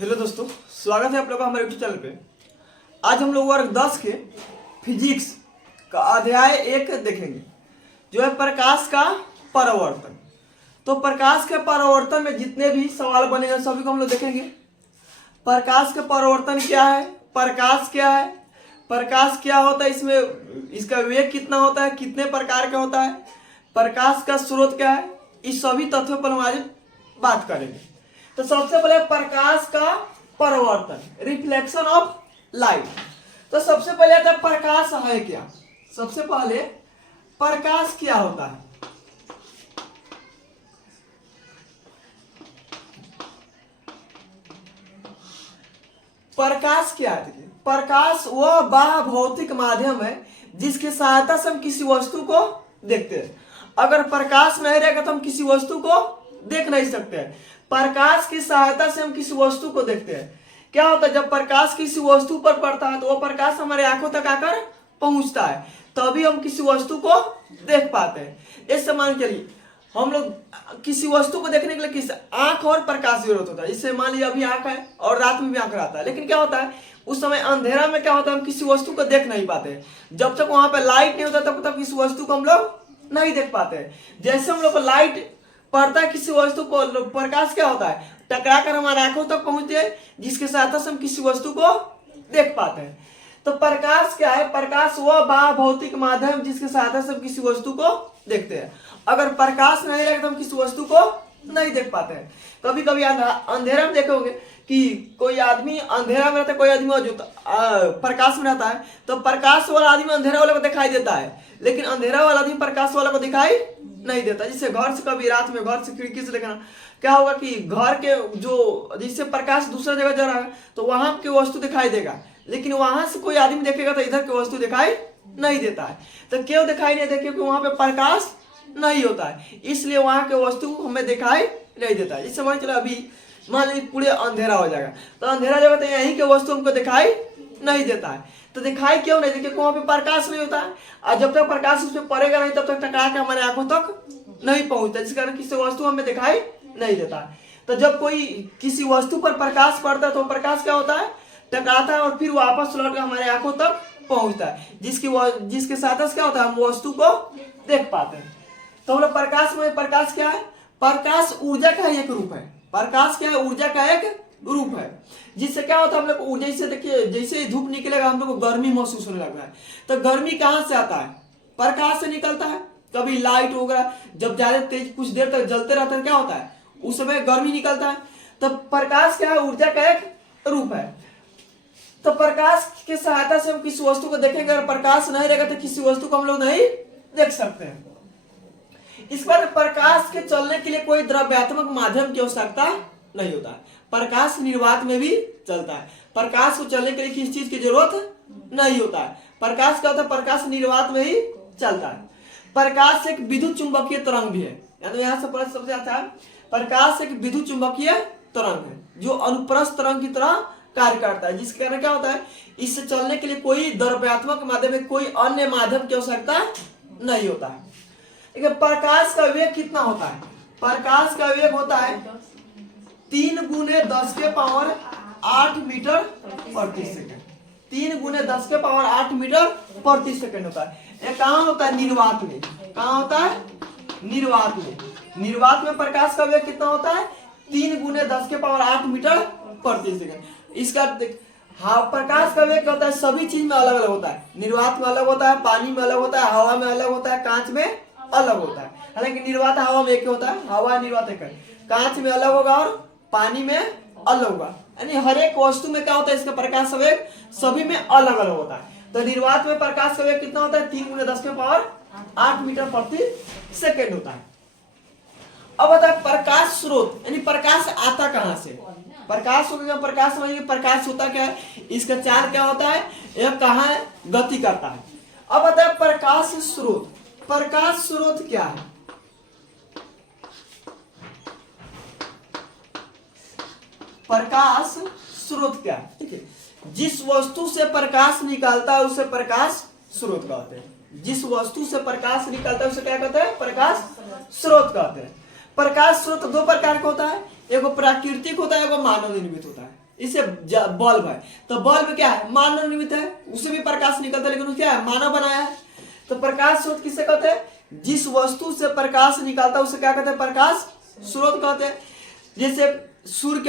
Hello दोस्तों, स्वागत है आप लोगों का हमारे यूट्यूब चैनल पे। आज हम लोग वर्ग 10 के फिजिक्स का अध्याय 1 देखेंगे, जो है प्रकाश का परावर्तन। तो प्रकाश के परावर्तन में जितने भी सवाल बनेंगे सभी को हम लोग देखेंगे। प्रकाश का परावर्तन क्या है, प्रकाश क्या है, प्रकाश क्या होता है, इसमें इसका वेग कितना होता है, कितने प्रकार का होता है, प्रकाश का स्रोत क्या है, इस सभी तथ्यों पर हम आज बात करेंगे। तो सबसे पहले प्रकाश का परावर्तन, रिफ्लेक्शन ऑफ लाइट। तो सबसे पहले आता है प्रकाश है क्या। सबसे पहले प्रकाश क्या होता है। प्रकाश क्या है? देखिए, प्रकाश वह बाह्य भौतिक माध्यम है जिसकी सहायता से हम किसी वस्तु को देखते हैं। अगर प्रकाश नहीं रहेगा तो हम किसी वस्तु को देख नहीं सकते हैं। प्रकाश की सहायता से हम किसी वस्तु को देखते हैं। क्या होता है, जब प्रकाश किसी वस्तु पर पड़ता है तो वह प्रकाश हमारे आंखों तक आकर पहुंचता है, तभी हम किसी वस्तु को देख पाते हैं। इस मान के लिए हम लोग किसी वस्तु को देखने के लिए किस आंख और प्रकाश की जरूरत होता है। इससे मान लीजिए अभी आंख है और रात में भी आंख रहता है, लेकिन क्या होता है उस समय अंधेरा में क्या होता है, हम किसी वस्तु को देख नहीं पाते। जब तक वहां पे लाइट नहीं होता तब तक किसी वस्तु को हम लोग नहीं देख पाते। जैसे हम लोग को लाइट पड़ता है किसी वस्तु को, प्रकाश क्या होता है, टकरा कर हमारे आंखों तक पहुंचते हैं, जिसके सहायता से हम किसी वस्तु को देख पाते हैं। तो प्रकाश क्या है, प्रकाश वह बाह्य भौतिक माध्यम जिसके सहायता से हम किसी वस्तु को देखते हैं। अगर प्रकाश नहीं रहेगा तो हम किसी वस्तु को नहीं देख पाते हैं। कभी कभी अंधेरा में देखोगे कि कोई आदमी अंधेरा में रहता है, कोई आदमी प्रकाश में रहता है, तो प्रकाश वाला आदमी अंधेरा वाले को दिखाई देता है, लेकिन अंधेरा वाला आदमी प्रकाश वाला को दिखाई नहीं देता। जिससे घर से कभी रात में घर से खिड़की से देखना क्या होगा कि घर के जो जिससे प्रकाश दूसरा जगह जा रहा है तो वहां की वस्तु दिखाई देगा, लेकिन वहां से कोई आदमी देखेगा तो इधर की वस्तु दिखाई नहीं देता है। तो क्यों दिखाई नहीं देता? क्योंकि वहां पे प्रकाश नहीं होता है, इसलिए वहां के वस्तु हमें दिखाई नहीं देता है। इससे मान चलो अभी मान लीजिए पूरे अंधेरा हो जाएगा, तो अंधेरा जगह तो यहीं के वस्तु हमको दिखाई नहीं देता है। तो दिखाई क्यों नहीं देते? वहां पे प्रकाश नहीं होता है, और जब तक प्रकाश उस पर पड़ेगा नहीं तब तक टकरा के हमारे आंखों तक नहीं पहुंचता, जिस कारण किसी वस्तु हमें दिखाई नहीं देता है। तो जब कोई किसी वस्तु पर प्रकाश पड़ता है तो प्रकाश क्या होता है, टकराता है और फिर वापस लौट कर हमारे आंखों तक पहुंचता है, जिसके साथ क्या होता है, हम वस्तु को देख पाते हैं। तो हम लोग प्रकाश में, प्रकाश क्या है, प्रकाश ऊर्जा का एक रूप है। प्रकाश क्या है, ऊर्जा का एक रूप है, जिससे क्या होता है हम लोग ऊर्जा से, देखिए जैसे धूप निकलेगा हम लोग को गर्मी महसूस होने लगता है। तो गर्मी कहाँ से आता है, प्रकाश से निकलता है। कभी लाइट वगैरह जब ज्यादा तेज कुछ देर तक जलते रहता है क्या होता है, उस समय गर्मी निकलता है। तो प्रकाश क्या है, ऊर्जा का एक रूप है। तो प्रकाश की सहायता से हम किसी वस्तु को देखेंगे, अगर प्रकाश नहीं रहेगा तो किसी वस्तु को हम लोग नहीं देख सकते हैं। इस पर प्रकाश के चलने के लिए कोई द्रव्यात्मक माध्यम की आवश्यकता नहीं होता है। प्रकाश निर्वात में भी चलता है। प्रकाश को चलने के लिए किसी चीज की जरूरत नहीं होता है। प्रकाश क्या होता है, प्रकाश निर्वात में ही चलता है। प्रकाश एक विद्युत चुंबकीय तरंग भी है, या तो यहाँ से सबसे अच्छा है, प्रकाश एक विद्युत चुंबकीय तरंग है जो अनुप्रस्थ तरंग की तरह कार्य करता है, जिसके कारण क्या होता है, इससे चलने के लिए कोई द्रव्यात्मक माध्यम में कोई अन्य माध्यम की आवश्यकता नहीं होता है। लेकिन प्रकाश का वेग कितना होता है, प्रकाश का वेग होता है 3 × 10⁸ मीटर प्रति सेकंड। 3 × 10⁸ मीटर प्रति सेकंड होता है। ये कहाँ होता है, निर्वात में। कहाँ होता है, निर्वात में। निर्वात में प्रकाश का वेग कितना होता है, 3 × 10⁸ मीटर प्रति सेकंड। इसका हाँ, प्रकाश का वेग होता है सभी चीज में अलग अलग होता है। निर्वात में अलग होता है, पानी में अलग होता है, हवा में अलग होता है, कांच में अलग होता है। हालांकि निर्वात हवा में एक होता है, हवा निर्वात एक है, कांच में अलग होगा और पानी में अलग होगा। यानी हर एक वस्तु में क्या होता है, इसका प्रकाश वेग सभी में अलग अलग होता है। तो निर्वात में प्रकाश का वेग कितना होता है, 3 × 10⁸ मीटर प्रति सेकंड होता है। अब बता प्रकाश स्रोत, यानी प्रकाश आता कहां से। प्रकाश प्रकाश समझिए, प्रकाश होता क्या है, इसका चार्ज क्या होता है, यह कहाँ गति करता है। अब बता प्रकाश स्रोत, प्रकाश स्रोत क्या है। प्रकाश स्रोत क्या है, ठीक है, जिस वस्तु से प्रकाश निकलता है उसे प्रकाश स्रोत कहते हैं। जिस वस्तु से प्रकाश निकलता है उसे क्या कहते हैं, प्रकाश स्रोत कहते हैं। प्रकाश स्रोत 2 प्रकार का होता है, एगो प्राकृतिक होता है, एगो मानव निर्मित होता है। इसे बल्ब है, तो बल्ब क्या है, मानव निर्मित है, उसे भी प्रकाश निकलता है, लेकिन वो क्या है, मानव बनाया है। तो प्रकाश स्रोत किसे कहते हैं, जिस वस्तु से प्रकाश निकलता है उसे क्या कहते हैं, प्रकाश स्रोत कहते हैं। जैसे सूर्य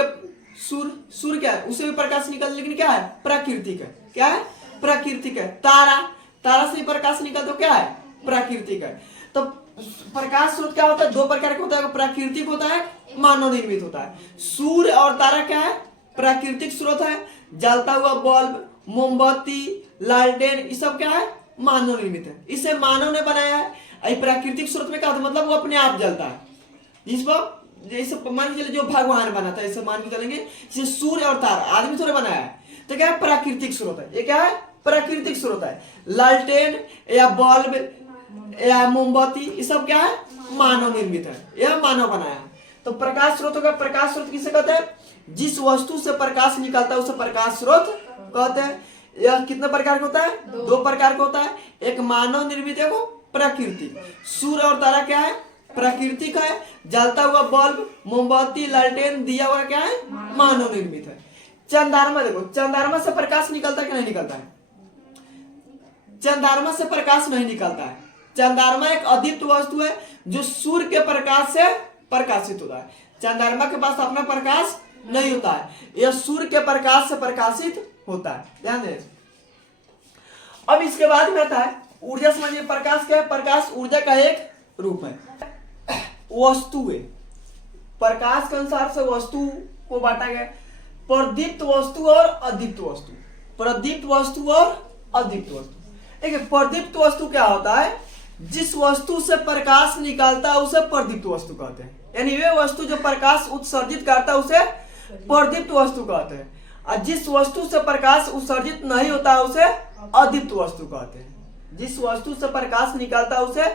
क्या है, उसे भी प्रकाश निकलता है, लेकिन क्या है, प्राकृतिक है। क्या है, प्राकृतिक है। तारा से भी प्रकाश निकलता है, क्या है, प्राकृतिक है। तो प्रकाश स्रोत क्या होता है, दो प्रकार का होता है, प्राकृतिक होता है, मानव निर्मित होता है। सूर्य और तारा क्या है, प्राकृतिक स्रोत है। जलता हुआ बल्ब, मोमबत्ती, लालटेन, ये सब क्या है, मानव निर्मित है, इसे मानव ने बनाया है। प्राकृतिक स्रोत में क्या होता है, मतलब वो अपने आप जलता है। जैसे मान के चले जो भगवान बना था, ऐसे मान के चलेंगे, जैसे सूर्य और तारा आदमी थोड़े बनाया है, तो क्या है, प्राकृतिक स्रोत है। ये क्या है, प्राकृतिक स्रोत है। लालटेन या बल्ब या मोमबत्ती, ये सब क्या है, मानव निर्मित है, यह मानव बनाया है। तो प्रकाश स्रोत का, प्रकाश स्रोत किसे कहते हैं, जिस वस्तु से प्रकाश निकलता है उसे प्रकाश स्रोत कहते हैं। यह कितने प्रकार का होता है, दो प्रकार का होता है, एक मानव निर्मित है, वो प्राकृतिक। सूर्य और तारा क्या है, प्राकृतिक है। जलता हुआ बल्ब, मोमबत्ती, लालटेन, दिया हुआ क्या है, मानव निर्मित है। चंद्रमा देखो, चंद्रमा से प्रकाश निकलता है कि नहीं निकलता है, चंद्रमा से प्रकाश नहीं निकलता है। चंद्रमा एक अदीप्त वस्तु है जो सूर्य के प्रकाश से प्रकाशित होता है। चंद्रमा के पास अपना प्रकाश नहीं होता है, यह सूर्य के प्रकाश से प्रकाशित होता है, ध्यान दें। अब इसके बाद में आता है ऊर्जा। समझिए प्रकाश क्या है, प्रकाश ऊर्जा का एक रूप है। वस्तुएं, प्रकाश के अनुसार से वस्तु को बांटा गया, प्रदीप्त वस्तु और अदीप्त वस्तु। प्रदीप्त वस्तु और अदीप्त वस्तु। देखिए प्रदीप्त वस्तु क्या होता है, जिस वस्तु से प्रकाश निकलता है उसे प्रदीप्त वस्तु कहते हैं। यानी वे वस्तु जो प्रकाश उत्सर्जित करता है उसे प्रदीप्त वस्तु कहते हैं, और जिस वस्तु से प्रकाश उत्सर्जित नहीं होता है उसे अदीप्त वस्तु कहते हैं। जिस वस्तु से प्रकाश निकलता है उसे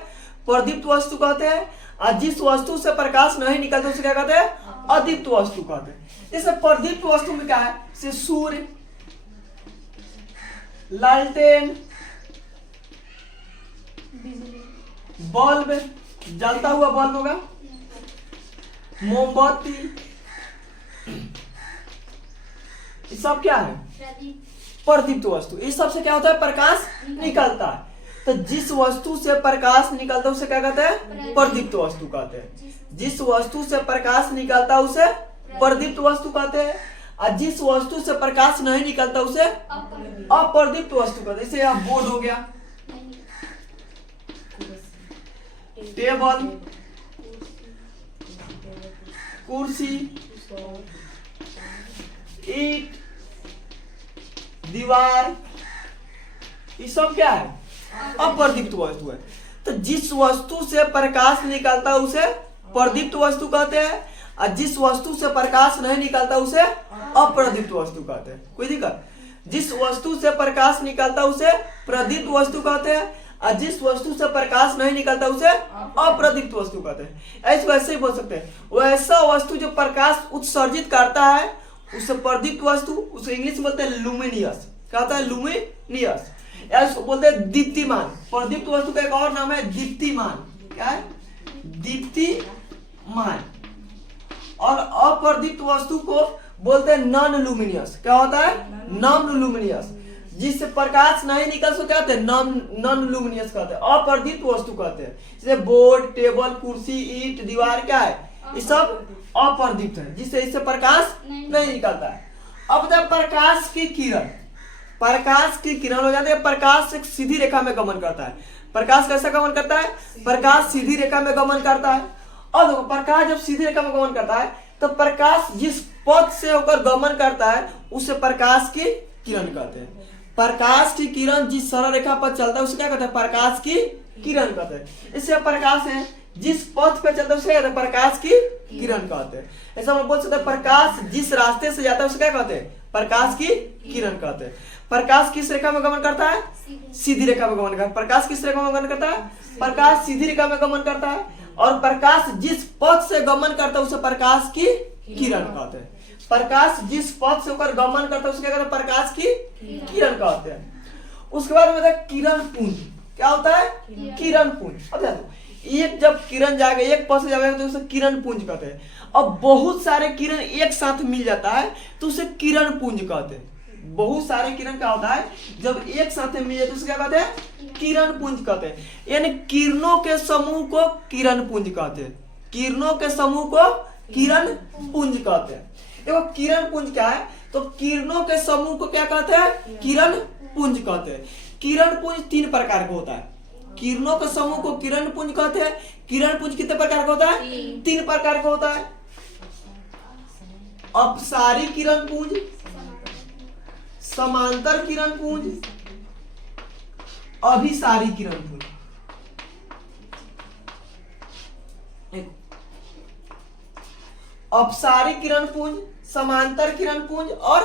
प्रदीप्त वस्तु कहते हैं, और जिस वस्तु से प्रकाश नहीं निकलता उसे क्या कहते हैं, अदीप्त वस्तु कहते हैं। जैसे प्रदीप्त वस्तु में क्या है, जैसे सूर्य, लालटेन, बल्ब, जलता हुआ बल्ब होगा, मोमबत्ती, ये सब क्या है, प्रदीप्त वस्तु। इस सब से क्या होता है, प्रकाश निकलता है। तो जिस वस्तु से प्रकाश निकलता है उसे क्या कहते हैं, प्रदीप्त वस्तु कहते हैं। जिस वस्तु से प्रकाश निकलता है उसे प्रदीप्त वस्तु कहते हैं, और जिस वस्तु से प्रकाश नहीं निकलता उसे अप्रदीप्त वस्तु कहते हैं। जैसे यह बोर्ड हो गया, टेबल, कुर्सी, ईंट, दीवार, ये सब क्या है, अप्रदीप्त वस्तु है। तो जिस वस्तु से प्रकाश निकलता है उसे प्रदीप्त वस्तु कहते हैं, और जिस वस्तु से प्रकाश नहीं निकलता उसे अप्रदीप्त वस्तु कहते हैं। कोई दिक्कत, जिस वस्तु से प्रकाश निकलता है उसे प्रदीप्त वस्तु कहते हैं, और जिस वस्तु से प्रकाश नहीं निकलता उसे अप्रदीप्त वस्तु कहते हैं। ऐसे वैसे ही बोल सकते हैं, वैसा वस्तु जो प्रकाश उत्सर्जित करता है उसे प्रदीप्त वस्तु, उसे इंग्लिश में बोलते हैं लुमिनियस। क्या होता है, लुमिनियस, या उसको बोलते हैं दीप्तिमान। प्रदीप्त वस्तु का एक और नाम है दीप्तिमान। क्या है, दीप्तिमान। और अप्रदीप्त वस्तु को बोलते हैं नॉन लुमिनियस। क्या होता है, नॉन लुमिनियस। जिससे प्रकाश नहीं निकल सो क्या कहते हैं, नॉन लुमिनियस कहते हैं, अप्रदीप्त वस्तु कहते हैं। जैसे बोर्ड, टेबल, कुर्सी, ईंट, दीवार क्या है, ये सब अप्रदीप्त है, जिससे इससे प्रकाश नहीं निकलता है। अब प्रकाश की किरण, प्रकाश की किरण हो जाती है, प्रकाश एक सीधी रेखा में गमन करता है। प्रकाश कैसा गमन करता है, प्रकाश सीधी रेखा में गमन करता है। और देखो प्रकाश जब सीधी रेखा में गमन करता है तो प्रकाश जिस पथ से होकर गमन करता है उसे प्रकाश की किरण कहते हैं। प्रकाश की किरण जिस सरल रेखा पर चलता है उसे क्या कहते हैं, प्रकाश की किरण कहते हैं। इससे प्रकाश है जिस पथ पे चलता है उसे कहते हैं प्रकाश की किरण कहते हैं। ऐसा हम बोल सकते हैं प्रकाश जिस रास्ते से जाता है उसे क्या कहते हैं, प्रकाश की किरण कहते हैं। प्रकाश किस रेखा में गमन करता है, सीधी रेखा में गमन करता है। प्रकाश किस रेखा में गमन करता है, प्रकाश सीधी रेखा में गमन करता है। और प्रकाश जिस पथ से गमन करता है उसे प्रकाश की किरण कहते हैं। प्रकाश जिस पथ से होकर गमन करता है उसे क्या कहते हैं, प्रकाश की किरण कहते हैं। उसके बाद में किरण पुंज। क्या होता है, किरण पुंज। अब देखो एक जब किरण जाएगा, एक पद से जाएगा तो उसे किरण पुंज कहते हैं। अब बहुत सारे किरण एक साथ मिल जाता है तो उसे किरण पुंज कहते हैं। बहुत सारे किरण क्या होता है, जब एक साथ मिल जाए तो उसे क्या कहते हैं, किरण पुंज कहते हैं। यानी किरणों के समूह को किरण पुंज कहते हैं। किरणों के समूह को किरण पुंज कहते हैं। देखो किरण पुंज क्या है, तो किरणों के समूह को क्या कहते हैं, किरण पुंज कहते हैं। किरण पुंज 3 प्रकार का होता है। किरणों के समूह को किरण पुंज कहते हैं। किरण पुंज कितने प्रकार का होता है, 3 प्रकार का होता है। अपसारी किरण पुंज, समांतर किरण पुंज, अभिसारी किरण पुंज। अपसारी किरण पुंज, समांतर किरण पुंज और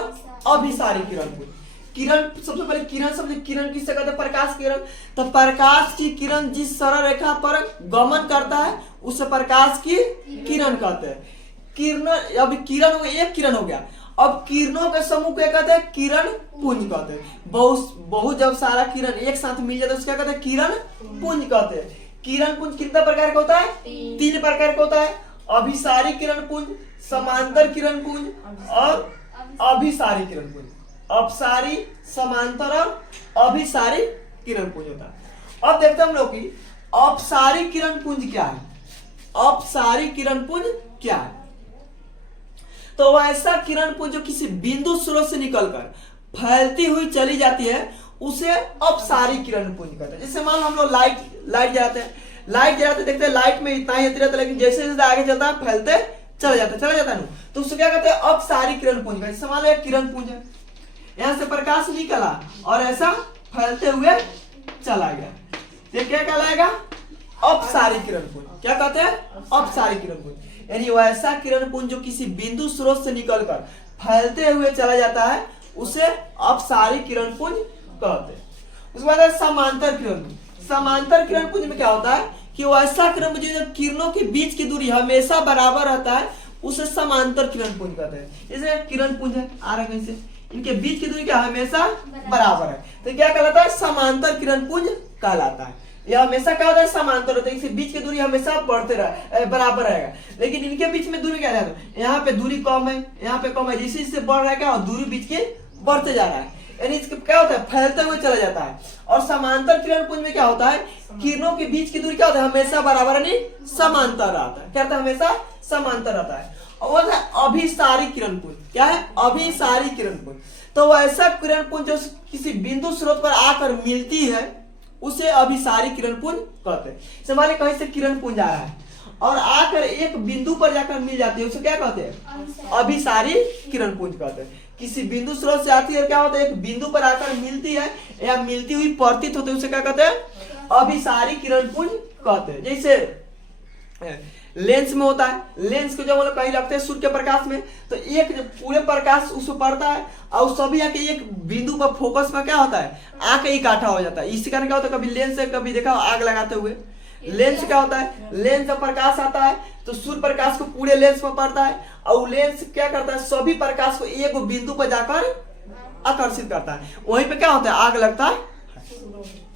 अभिसारी किरण पुंज। किरण, सबसे पहले किरण समझे, किरण किससे कहते हैं, प्रकाश किरण। तो प्रकाश की किरण जिस सरल रेखा पर गमन करता है उसे प्रकाश की किरण कहते हैं। किरण, अब किरण हो गया, एक किरण हो गया। अब किरणों के समूह को क्या कहते हैं, किरण पुंज कहते हैं। बहुत जब सारा किरण एक साथ मिल जाता है तो क्या कहते हैं, किरण पुंज कहते हैं। किरण पुंज कितने प्रकार का होता है, 3 प्रकार का होता है। अभिसारी किरण पुंज, समांतर किरण पुंज और अभिसारी किरण पुंज। अपसारी, समांतर और अभिसारी किरण पुंज होता है। अब देखते हैं हम लोग की अपसारी किरण पुंज क्या है। अपसारी किरण पुंज क्या है, तो वैसा किरण पुंज जो किसी बिंदु स्रोत से निकलकर फैलती हुई चली जाती है उसे अपसारी किरण पुंज कहते हैं। जैसे मान लो हम लोग लाइट जलाते हैं, देखते हैं लाइट में इतना ही रहता है, लेकिन जैसे जैसे आगे चलता है फैलते चला जाता है, तो उसको क्या कहते हैं, अपसारी किरण पुंज। जैसे मान लो एक किरण पुंज है, यहां से प्रकाश निकला और ऐसा फैलते हुए चला गया, ये क्या कहलाएगा, अपसारी किरण पुंज। क्या कहते हैं, अपसारी किरण पुंज। यानी वैसा किरण पुंज जो किसी बिंदु स्रोत से निकलकर फैलते हुए चला जाता है उसे अपसारी किरण पुंज कहते हैं। उसके बाद है समांतर किरण पुंज। समांतर किरण पुंज में क्या होता है कि वैसा किरण पुंज जो किरणों के बीच की दूरी हमेशा बराबर रहता है उसे समांतर किरण पुंज कहते हैं। जैसे किरण पुंज है, आ रहा कहीं से, इनके बीच की दूरी क्या हमेशा बराबर है, तो क्या कहलाता है, समांतर किरण पुंज कहलाता है। यह हमेशा क्या होता है, समांतर होता है, इसके बीच की दूरी हमेशा बराबर रहेगा, लेकिन इनके बीच में दूरी क्या है, यहाँ पे दूरी कम है, यहाँ पे कम है, जैसे जैसे बढ़ रहा है क्या, दूरी बीच की बढ़ते जा रहा है, यानी इसके क्या होता है, फैलते हुए चला जाता है। और समांतर किरण पुंज में क्या होता है, किरणों के बीच की दूरी क्या होता है, हमेशा बराबर यानी समांतर रहता है। क्या होता है, हमेशा समांतर रहता है। और अभिसारी किरण पुंज, क्या है, अभिसारी किरण पुंज। तो वैसा किरण पुंज जो किसी बिंदु स्रोत पर आकर मिलती है उसे अभिसारी किरण पुंज कहते हैं। मान लीजिए कहीं से किरण पुंज आ रहा है और आकर एक बिंदु पर जाकर मिल जाती है उसे क्या कहते हैं, अभिसारी किरण पुंज कहते हैं। किसी बिंदु स्रोत से आती है, क्या होता है, एक बिंदु पर आकर मिलती है या मिलती हुई प्रतीत होती है उसे क्या कहते हैं, अभिसारी किरण पुंज कहते हैं। जैसे लेंस में होता है, लेंस को जब हम लोग कहीं रखते हैं सूर्य के प्रकाश में, तो एक पूरे प्रकाश उसको पड़ता है और सभी आके एक बिंदु पर फोकस में क्या होता है, आके इकट्ठा हो जाता है। इसी कारण क्या होता है, कभी लेंस से कभी देखा आग लगाते हुए, लेंस क्या होता है, लेंस जब प्रकाश आता है तो सूर्य प्रकाश को पूरे लेंस में पड़ता है और लेंस क्या करता है, सभी प्रकाश को एक बिंदु पर जाकर आकर्षित करता है, वहीं पे क्या होता है, आग लगता है।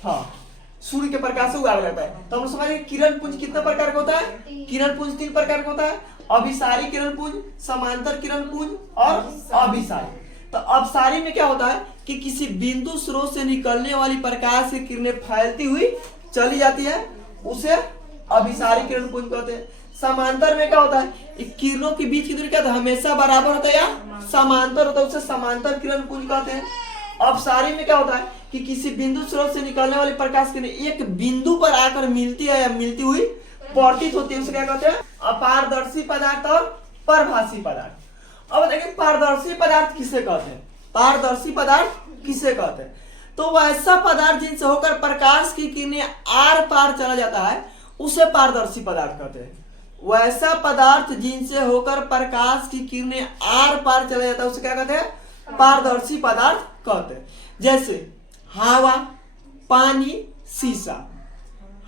हाँ, सूर्य के प्रकाश से आग लगता है। तो हम समझिए किरण पुंज कितने प्रकार का होता है, किरण पुंज 3 प्रकार का होता है, अभिसारी किरण पुंज, समांतर किरण पुंज और अभिसारी। तो अपसारी में क्या होता है कि किसी बिंदु स्रोत से निकलने वाली प्रकाश की किरणें फैलती हुई चली जाती है उसे अभिसारी किरण पुंज कहते हैं। समांतर में क्या होता है, किरणों के बीच की दूरी क्या होता है, हमेशा बराबर होता है या समांतर होता है, उसे समांतर किरण पुंज कहते हैं। अपसारी में क्या होता है कि किसी बिंदु स्रोत से निकलने वाली प्रकाश किरण एक बिंदु पर आकर मिलती है या मिलती हुई प्रतीत होती है उसे क्या कहते हैं, अपारदर्शी पदार्थ और परभासी पदार्थ। अब देखिए पारदर्शी पदार्थ किसे कहते हैं, पारदर्शी पदार्थ किसे कहते हैं, तो वैसा पदार्थ जिनसे होकर प्रकाश की किरणें आर पार चला जाता है उसे पारदर्शी पदार्थ कहते हैं। वैसा पदार्थ जिनसे होकर प्रकाश की किरणें आर पार चला जाता है उसे क्या कहते हैं, पारदर्शी पदार्थ कहते हैं। जैसे हवा, पानी, शीशा,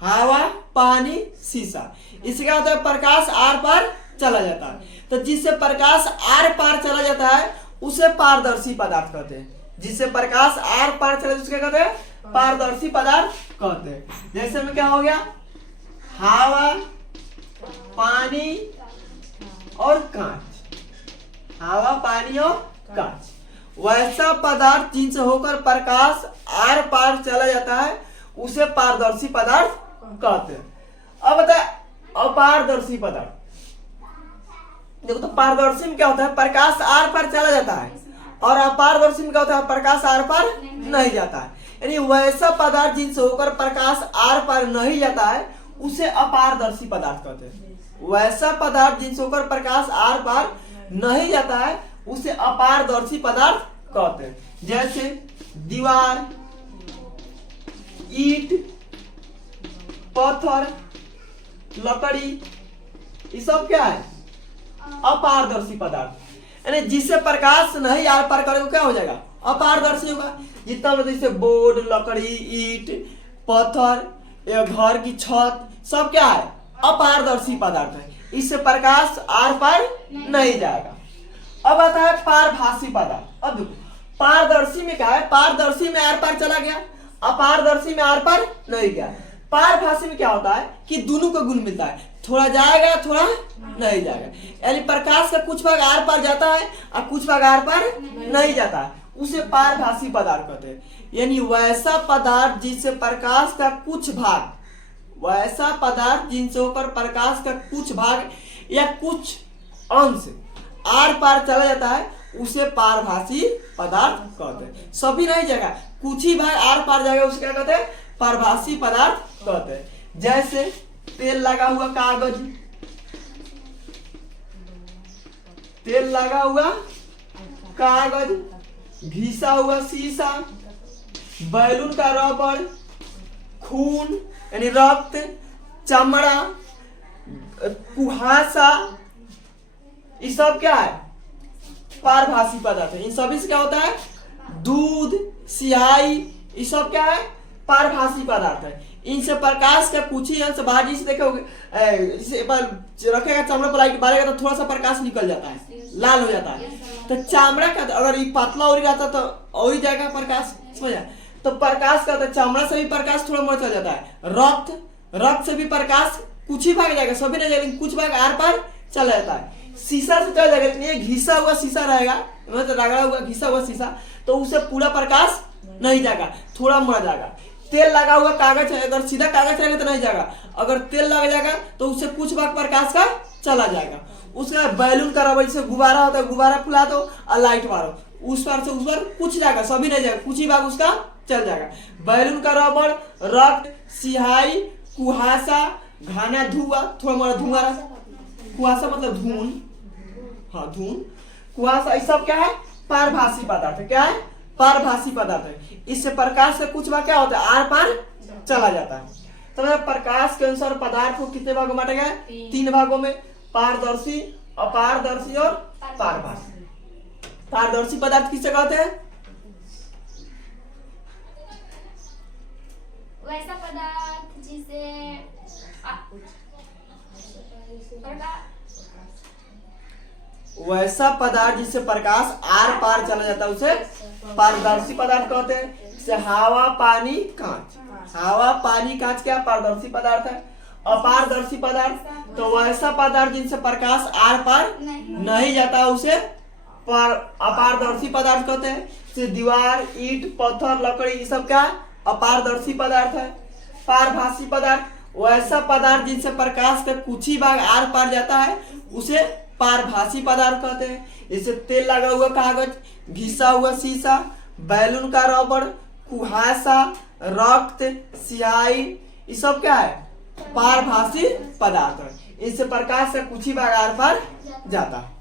हवा, पानी, शीशा, इससे क्या होता है, प्रकाश आर पार चला जाता है। तो जिससे प्रकाश आर पार चला जाता है उसे पारदर्शी पदार्थ कहते हैं। जिससे प्रकाश आर पार चला जाता है उसे क्या कहते हैं, पारदर्शी पदार्थ कहते हैं। जैसे में क्या हो गया, हवा, पानी और कांच। हवा, पानी और कांच। वैसा पदार्थ जिनसे होकर प्रकाश आर पार चला जाता है उसे पारदर्शी पदार्थ कहते हैं। अब बता अपारदर्शी पदार्थ। देखो तो पारदर्शी में क्या होता है, प्रकाश आर पार चला जाता है, और अपारदर्शी में क्या होता है, प्रकाश आर पार नहीं जाता है। यानी वैसा पदार्थ जिनसे होकर प्रकाश आर पार नहीं जाता है उसे अपारदर्शी पदार्थ कहते हैं। वैसा पदार्थ जिनसे होकर प्रकाश आर पार नहीं जाता है उसे अपारदर्शी पदार्थ कहते हैं। जैसे दीवार, ईंट, पत्थर, लकड़ी, ये सब क्या है, अपारदर्शी पदार्थ। यानी जिससे प्रकाश नहीं आर पार करेगा क्या हो जाएगा, अपारदर्शी होगा। जितना मतलब जैसे बोर्ड, लकड़ी, ईंट, पत्थर या घर की छत सब क्या है, अपारदर्शी पदार्थ है। इससे प्रकाश आर पार नहीं जाएगा। अब आता है पारभासी पदार्थ। अब देखो पारदर्शी में क्या है, पारदर्शी में आर पार चला गया, अपारदर्शी में आर पार नहीं गया। पारभासी में क्या होता है कि दोनों का गुण मिलता है, थोड़ा जाएगा थोड़ा नहीं जाएगा। यानी प्रकाश का कुछ भाग आर पार जाता है और कुछ भाग आर पार नहीं जाता है, उसे पारभासी पदार्थ कहते हैं। यानी वैसा पदार्थ जिससे प्रकाश का कुछ भाग, वैसा पदार्थ जिनसे होकर प्रकाश का कुछ भाग या कुछ अंश आर पार चला जाता है उसे पारभासी पदार्थ कहते हैं। सभी नहीं जाएगा, कुछ ही भाग आर पार जाएगा उसे क्या कहते हैं, पारभासी पदार्थ कहते हैं। जैसे तेल लगा हुआ कागज, तेल लगा हुआ कागज, घिसा हुआ शीशा, बैलून का रबड़, खून यानी रक्त, चमड़ा, कुहासा, ये सब क्या है, पारभासी पदार्थ है। इन सभी से क्या होता है, दूध, सिहाई, ये सब क्या है, पारभासी पदार्थ है। इनसे प्रकाश का कुछ ही अंश बाहर, जिसे देखोगे रखेगा चमड़ा पर लाइट बारेगा तो थोड़ा सा प्रकाश निकल जाता है, लाल हो जाता है। तो चमड़ा का अगर ये पतला और रहता तो और ही जाएगा प्रकाश, समझ आया। तो प्रकाश का चमड़ा से भी प्रकाश थोड़ा मोड़ा चल जाता है। रक्त से भी प्रकाश कुछ ही भाग जाएगा, सभी नहीं जाएगा, कुछ भाग आर पार चला जाता है। शीशा से चल जाएगा, लेकिन ये घिसा हुआ शीशा रहेगा, मतलब रगड़ा हुआ घिसा हुआ शीशा, तो उसे पूरा प्रकाश नहीं जाएगा, थोड़ा मोड़ा जाएगा। तेल लगा हुआ कागज है, अगर सीधा कागज रहेगा तो नहीं जाएगा, अगर तेल लग जाएगा तो उससे कुछ भाग प्रकाश का चला जाएगा। उसका बैलून का रबड़ से गुब्बारा होता है, गुब्बारा फुला दो और लाइट मारो, उस पर से उस पर कुछ जाएगा, सभी नहीं जाएगा, कुछ ही भाग उसका चल जाएगा। बैलून का रबड़, रक्त, सिहाई, कुहासा, घाना धुआं, थोड़ा मोड़ा धुआं, कुहासा मतलब धूल, हाँ धूल, कुहासा, ये सब क्या है, पारभासी पदार्थ है। क्या है, पारभासी पदार्थ है। इससे प्रकाश का कुछ भाग क्या होता है, आर पार चला जाता है। तो प्रकाश के अनुसार पदार्थ को कितने भागों में बांटा गया है, 3 भागों में, पारदर्शी, अपारदर्शी और पारभासी। पारदर्शी पदार्थ किसे कहते हैं, वैसा पदार्थ जिसे वैसा पदार्थ जिससे प्रकाश आर पार चला जाता है उसे पारदर्शी पदार्थ कहते हैं। जैसे हवा, पानी, कांच। हवा, पानी, कांच क्या पारदर्शी पदार्थ है। अपारदर्शी पदार्थ तो वैसा पदार्थ जिनसे प्रकाश आर पार नहीं जाता उसे अपारदर्शी पदार्थ कहते हैं। जैसे दीवार, ईंट, पत्थर, लकड़ी, ये सब क्या अपारदर्शी पदार्थ है। पारभासी पदार्थ वैसा पदार्थ जिनसे प्रकाश का कुछ ही भाग आर पार जाता है उसे पारभासी पदार्थ कहते हैं। जैसे तेल लगा हुआ कागज, घिसा हुआ शीशा, बैलून का रबड़, कुहासा, रक्त, सिहाई, ये सब क्या है, पारभासी पदार्थ है। इससे प्रकाश का कुछ ही भाग आर पार जाता है।